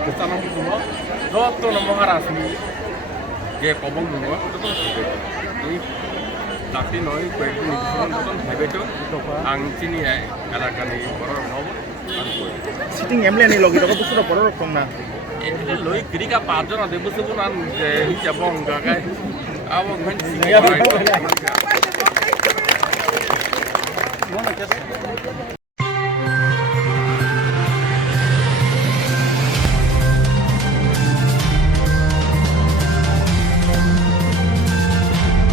kesanam semua যত নম্বর আসনি যে কবল নয় তখন এই জাতি নয় কয়েকদিন তখন ভেবেটো আং চিনি এলাকানি বড় নব সিটিং এমলে নি লগি তখন বুঝতে বড় রকম না এটা লই ক্রিকা পাঁচজন আছে বুঝতে না হিসাব গাগায় আবার ঘন্টি